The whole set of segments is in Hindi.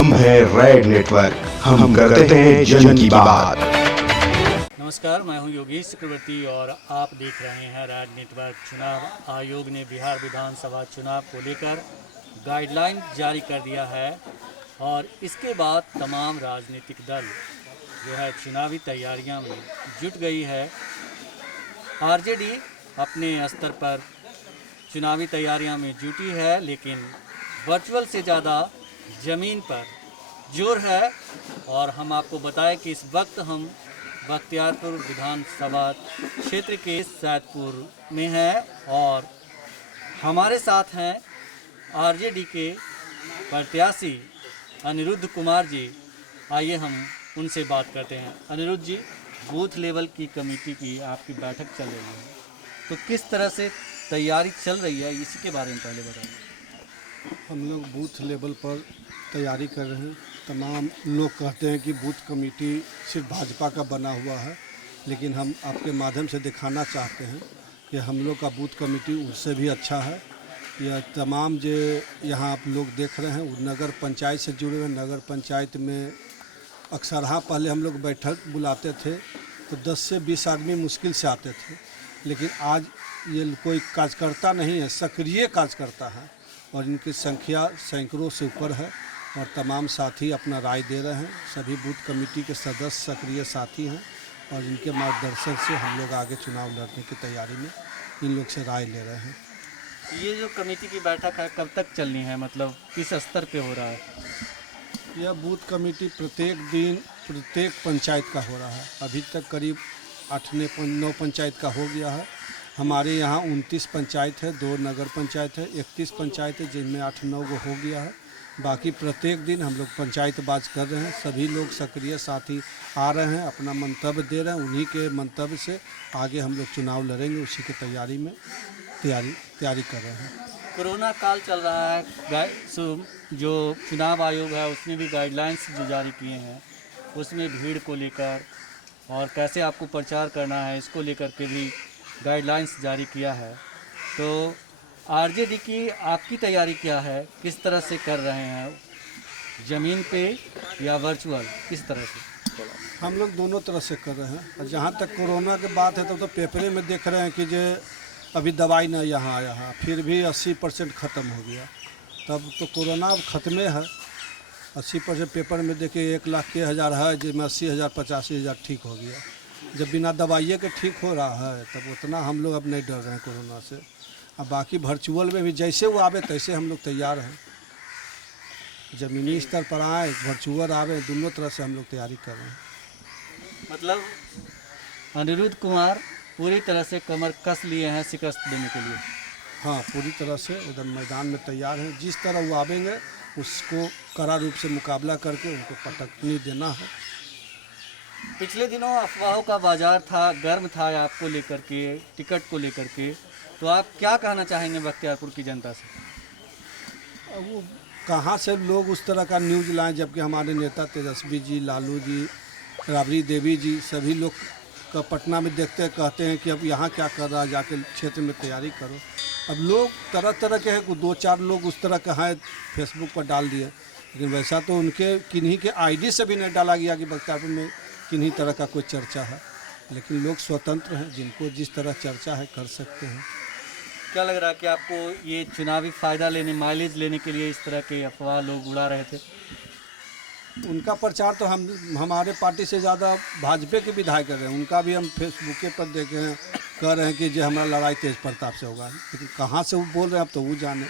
हम है रेड नेटवर्क, हम करते हैं जन की बात। नमस्कार, मैं हूं योगेश चक्रवर्ती और आप देख रहे हैं रेड नेटवर्क। चुनाव आयोग ने बिहार विधानसभा चुनाव को लेकर गाइडलाइन जारी कर दिया है और इसके बाद तमाम राजनीतिक दल जो है चुनावी तैयारियां में जुट गई है। आरजेडी अपने स्तर पर चुनावी तैयारियां में जुटी है, लेकिन वर्चुअल से ज़्यादा ज़मीन पर जोर है। और हम आपको बताएं कि इस वक्त हम बख्तियारपुर विधानसभा क्षेत्र के सैदपुर में हैं और हमारे साथ हैं आरजेडी के प्रत्याशी अनिरुद्ध कुमार जी। आइए हम उनसे बात करते हैं। अनिरुद्ध जी, बूथ लेवल की कमेटी की आपकी बैठक चल रही है, तो किस तरह से तैयारी चल रही है, इसके बारे में पहले बताइए। हम लोग बूथ लेवल पर तैयारी कर रहे हैं। तमाम लोग कहते हैं कि बूथ कमेटी सिर्फ भाजपा का बना हुआ है, लेकिन हम आपके माध्यम से दिखाना चाहते हैं कि हम लोग का बूथ कमेटी उससे भी अच्छा है। यह तमाम जो यहाँ आप लोग देख रहे हैं वो नगर पंचायत से जुड़े हुए। नगर पंचायत में अक्सरहा पहले हम लोग बैठक बुलाते थे तो 10 से 20 आदमी मुश्किल से आते थे, लेकिन आज ये कोई कार्यकर्ता नहीं है, सक्रिय कार्यकर्ता है और इनकी संख्या सैकड़ों से ऊपर है और तमाम साथी अपना राय दे रहे हैं। सभी बूथ कमेटी के सदस्य सक्रिय साथी हैं और इनके मार्गदर्शन से हम लोग आगे चुनाव लड़ने की तैयारी में इन लोग से राय ले रहे हैं। ये जो कमेटी की बैठक है कब तक चलनी है, मतलब किस स्तर पे हो रहा है? यह बूथ कमेटी प्रत्येक दिन प्रत्येक पंचायत का हो रहा है। अभी तक करीब 8-9 पंचायत का हो गया है। हमारे यहाँ 29 पंचायत है, 2 नगर पंचायत है, 31 पंचायत है जिनमें 8-9 गो हो गया है। बाकी प्रत्येक दिन हम लोग पंचायत बाज कर रहे हैं। सभी लोग सक्रिय साथी आ रहे हैं, अपना मंतव्य दे रहे हैं। उन्हीं के मंतव्य से आगे हम लोग चुनाव लड़ेंगे, उसी की तैयारी में तैयारी कर रहे हैं। कोरोना काल चल रहा है, जो चुनाव आयोग है उसने भी गाइडलाइंस जो जारी किए हैं उसमें भीड़ को लेकर और कैसे आपको प्रचार करना है इसको लेकर के भी गाइडलाइंस जारी किया है। तो आरजेडी की आपकी तैयारी क्या है, किस तरह से कर रहे हैं, ज़मीन पे या वर्चुअल, किस तरह से? हम लोग दोनों तरह से कर रहे हैं। और जहाँ तक कोरोना की बात है तो पेपरे में देख रहे हैं कि जो अभी दवाई ना यहाँ आया है, फिर भी 80% ख़त्म हो गया। तब तो कोरोना अब ख़त्मे है। 80% पेपर में देखिए 1 लाख के हज़ार है जिसमें 80,000 85,000 ठीक हो गया। जब बिना दवाइये के ठीक हो रहा है तब उतना हम लोग अब नहीं डर रहे हैं कोरोना से। अब बाकी वर्चुअल में भी जैसे वो आवे तैसे हम लोग तैयार हैं। ज़मीनी स्तर पर आए, वर्चुअल आवे, दोनों तरह से हम लोग तैयारी कर रहे हैं। मतलब अनिरुद्ध कुमार पूरी तरह से कमर कस लिए हैं शिकस्त देने के लिए। हाँ, पूरी तरह से एकदम मैदान में तैयार हैं। जिस तरह वो आवेंगे उसको कड़ा रूप से मुकाबला करके उनको पटकनी देना है। पिछले दिनों अफवाहों का बाजार था, गर्म था आपको लेकर के, टिकट को लेकर के, तो आप क्या कहना चाहेंगे बख्तियारपुर की जनता से? अब वो कहाँ से लोग उस तरह का न्यूज़ लाएं, जबकि हमारे नेता तेजस्वी जी, लालू जी, राबड़ी देवी जी सभी लोग का पटना में देखते कहते हैं कि अब यहाँ क्या कर रहा है, जाके क्षेत्र में तैयारी करो। अब लोग तरह तरह के हैं, 2-4 लोग उस तरह का है फेसबुक पर डाल दिए, लेकिन वैसा तो उनके किन्हीं के आईडी से भी नहीं डाला गया कि बख्तियारपुर में किन्हीं तरह का कोई चर्चा है। लेकिन लोग स्वतंत्र हैं, जिनको जिस तरह चर्चा है कर सकते हैं। क्या लग रहा है कि आपको ये चुनावी फ़ायदा लेने, माइलेज लेने के लिए इस तरह के अफवाह लोग उड़ा रहे थे? उनका प्रचार तो हमारे पार्टी से ज़्यादा भाजपा के विधायक कर रहे हैं। उनका भी हम फेसबुके पर देखे हैं, कह रहे हैं कि जो हमारा लड़ाई तेज प्रताप से होगा, लेकिन कहाँ से वो बोल रहे हैं अब तो वो जाने।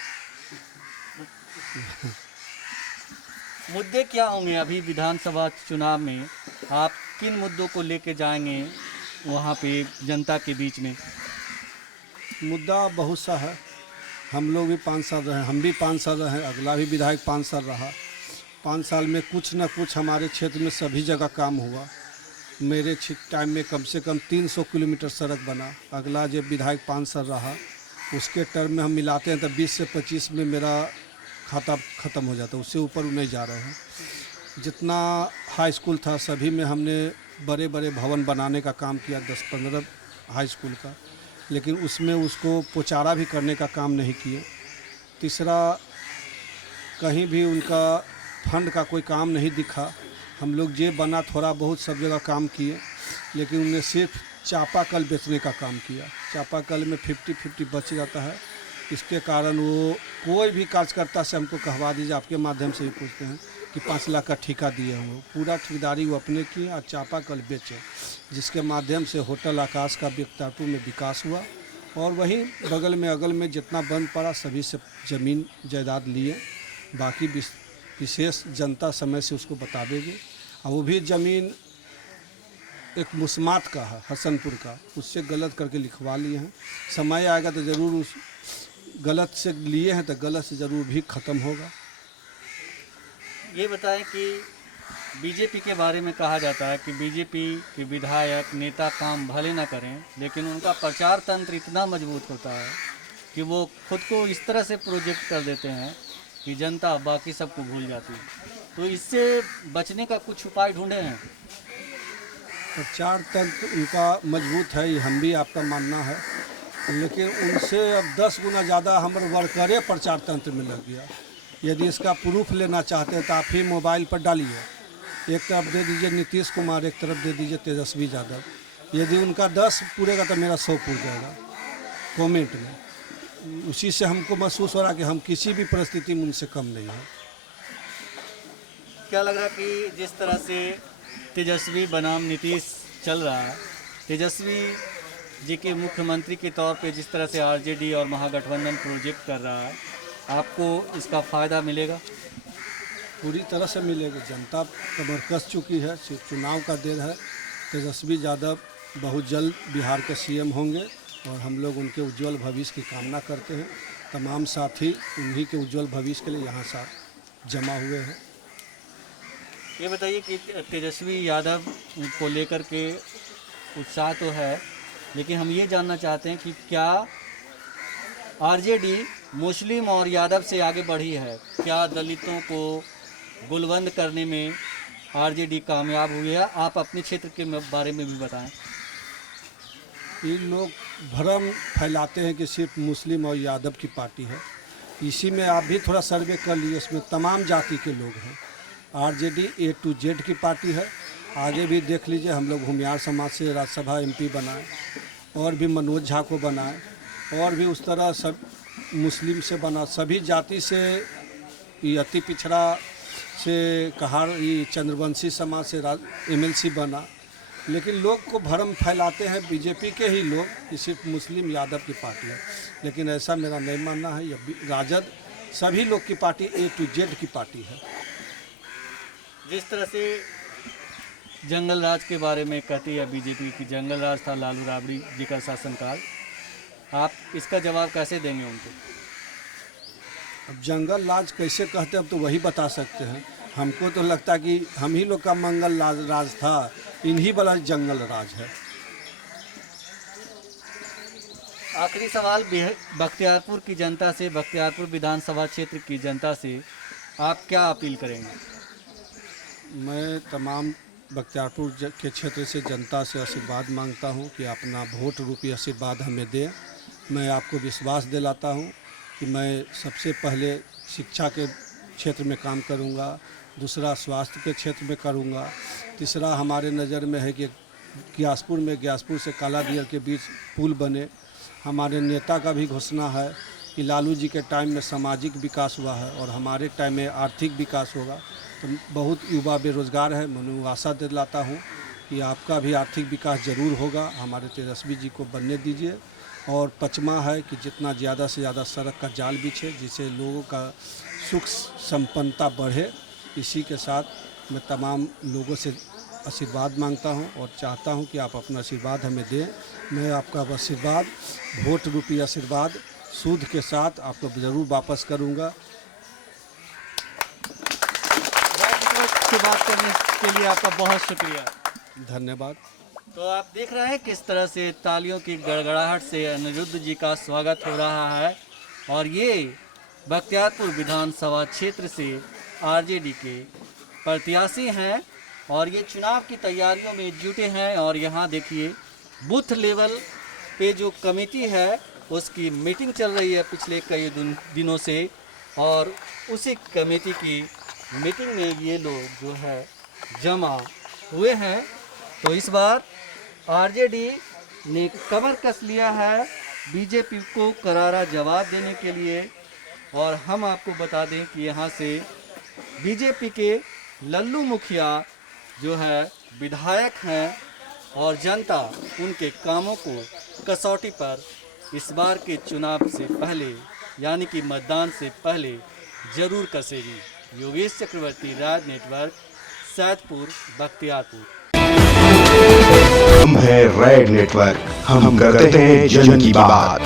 मुद्दे क्या होंगे अभी विधानसभा चुनाव में? आप किन मुद्दों को लेके जाएंगे वहाँ पे जनता के बीच में? मुद्दा बहुत सा है। हम लोग भी 5 साल रहे, हम भी 5 साल रहे, अगला भी विधायक 5 साल रहा। 5 साल में कुछ न कुछ हमारे क्षेत्र में सभी जगह काम हुआ। मेरे टाइम में कम से कम 300 किलोमीटर सड़क बना। अगला जब विधायक 5 साल रहा उसके टर्म में हम मिलाते हैं तो 20 से 25 में मेरा खाता ख़त्म हो जाता, उससे ऊपर नहीं जा रहे हैं। जितना हाई स्कूल था सभी में हमने बड़े बड़े भवन बनाने का काम किया, 10-15 हाई स्कूल का, लेकिन उसमें उसको पोचारा भी करने का काम नहीं किए। तीसरा, कहीं भी उनका फंड का कोई काम नहीं दिखा। हम लोग जे बना थोड़ा बहुत सब जगह काम किए, लेकिन उनने सिर्फ चापाकल बेचने का काम किया। चापाकल में 50-50 बच जाता है। इसके कारण वो कोई भी कार्यकर्ता से हमको कहवा दीजिए, आपके माध्यम से ही पूछते हैं कि 5 लाख का ठेका दिए हम लोग। पूरा ठेकेदारी वो अपने किए और चापाकल बेचे, जिसके माध्यम से होटल आकाश का बख्तियारपुर में विकास हुआ। और वहीं बगल में अगल में जितना बंद पड़ा सभी से ज़मीन जायदाद लिए। बाकी विशेष जनता समय से उसको बता देगी। और वो भी ज़मीन एक मुस्मात का है, हसनपुर का, उससे गलत करके लिखवा लिए हैं। समय आएगा तो ज़रूर उस गलत से लिए हैं तो गलत से ज़रूर भी ख़त्म होगा। ये बताएं कि बीजेपी के बारे में कहा जाता है कि बीजेपी के विधायक नेता काम भले ना करें, लेकिन उनका प्रचार तंत्र इतना मजबूत होता है कि वो खुद को इस तरह से प्रोजेक्ट कर देते हैं कि जनता बाकी सबको भूल जाती है। तो इससे बचने का कुछ उपाय ढूंढे हैं? प्रचार तंत्र उनका मजबूत है, ये हम भी आपका मानना है, लेकिन उनसे अब 10 गुना ज़्यादा हमारे वर्करे प्रचार तंत्र में लग गया। यदि इसका प्रूफ लेना चाहते हैं तो आप ही मोबाइल पर डालिए, एक तरफ दे दीजिए नीतीश कुमार, एक तरफ दे दीजिए तेजस्वी यादव। यदि उनका 10 पूरेगा तो मेरा 100 पूर जाएगा कमेंट में। उसी से हमको महसूस हो रहा कि हम किसी भी परिस्थिति में उनसे कम नहीं हैं। क्या लग रहा है कि जिस तरह से तेजस्वी बनाम नीतीश चल रहा है, तेजस्वी जी के मुख्यमंत्री के तौर पे जिस तरह से आरजेडी और महागठबंधन प्रोजेक्ट कर रहा है, आपको इसका फ़ायदा मिलेगा? पूरी तरह से मिलेगा। जनता कमर कस चुकी है, सिर्फ चुनाव का देर है। तेजस्वी यादव बहुत जल्द बिहार के सीएम होंगे और हम लोग उनके उज्जवल भविष्य की कामना करते हैं। तमाम साथी उन्हीं के उज्जवल भविष्य के लिए यहाँ साथ जमा हुए हैं। ये बताइए कि तेजस्वी यादव को लेकर के उत्साह तो है, लेकिन हम ये जानना चाहते हैं कि क्या आरजेडी मुस्लिम और यादव से आगे बढ़ी है? क्या दलितों को गुलबंद करने में आरजेडी कामयाब हुई है? आप अपने क्षेत्र के बारे में भी बताएं। ये लोग भ्रम फैलाते हैं कि सिर्फ मुस्लिम और यादव की पार्टी है। इसी में आप भी थोड़ा सर्वे कर लीजिए, इसमें तमाम जाति के लोग हैं। आरजेडी A to Z की पार्टी है। आगे भी देख लीजिए, हम लोग भूमियार समाज से राज्यसभा MP बनाए, और भी मनोज झा को बनाए, और भी उस तरह सब मुस्लिम से बना, सभी जाति से। ये अति पिछड़ा से कहार, ये चंद्रवंशी समाज से MLC बना। लेकिन लोग को भ्रम फैलाते हैं बीजेपी के ही लोग कि सिर्फ मुस्लिम यादव की पार्टी है, लेकिन ऐसा मेरा नहीं मानना है। ये राजद सभी लोग की पार्टी A to Z की पार्टी है। जिस तरह से जंगल राज के बारे में कहती है बीजेपी की जंगल राज था लालू राबड़ी जी का शासनकाल, आप इसका जवाब कैसे देंगे उनको? अब जंगल राज कैसे कहते हैं अब तो वही बता सकते हैं। हमको तो लगता है कि हम ही लोग का मंगल राज था, इन्हीं वाला जंगल राज है। आखिरी सवाल बख्तियारपुर की जनता से, बख्तियारपुर विधानसभा क्षेत्र की जनता से आप क्या अपील करेंगे? मैं तमाम बख्तियारपुर के क्षेत्र से जनता से आशीर्वाद मांगता हूं कि अपना वोट रूपी आशीर्वाद हमें दें। मैं आपको विश्वास दिलाता हूं कि मैं सबसे पहले शिक्षा के क्षेत्र में काम करूंगा, दूसरा स्वास्थ्य के क्षेत्र में करूंगा, तीसरा हमारे नज़र में है कि ग्यासपुर से काला दियर के बीच पुल बने। हमारे नेता का भी घोषणा है कि लालू जी के टाइम में सामाजिक विकास हुआ है और हमारे टाइम में आर्थिक विकास होगा। तो बहुत युवा बेरोजगार है, मैं आशा दिलाता हूँ कि आपका भी आर्थिक विकास ज़रूर होगा। हमारे तेजस्वी जी को बनने दीजिए। और पचमा है कि जितना ज़्यादा से ज़्यादा सड़क का जाल बिछे, जिससे लोगों का सुख संपन्नता बढ़े। इसी के साथ मैं तमाम लोगों से आशीर्वाद मांगता हूं और चाहता हूं कि आप अपना आशीर्वाद हमें दें। मैं आपका आशीर्वाद, वोट रूपी आशीर्वाद सूद के साथ आपको ज़रूर वापस करूंगा। बात करने के लिए आपका बहुत शुक्रिया, धन्यवाद। तो आप देख रहे हैं किस तरह से तालियों की गड़गड़ाहट से अनिरुद्ध जी का स्वागत हो रहा है। और ये बख्तियारपुर विधानसभा क्षेत्र से आरजेडी के प्रत्याशी हैं और ये चुनाव की तैयारियों में जुटे हैं। और यहाँ देखिए बूथ लेवल पे जो कमेटी है उसकी मीटिंग चल रही है पिछले कई दिनों से, और उसी कमेटी की मीटिंग में ये लोग जो है जमा हुए हैं। तो इस बार आरजेडी ने कमर कस लिया है बीजेपी को करारा जवाब देने के लिए। और हम आपको बता दें कि यहाँ से बीजेपी के लल्लू मुखिया जो है विधायक हैं और जनता उनके कामों को कसौटी पर इस बार के चुनाव से पहले यानी कि मतदान से पहले जरूर कसेगी। योगेश चक्रवर्ती, राज नेटवर्क, सैदपुर, बख्तियारपुर। हम हैं रेड नेटवर्क, हम करते हैं जन की बात।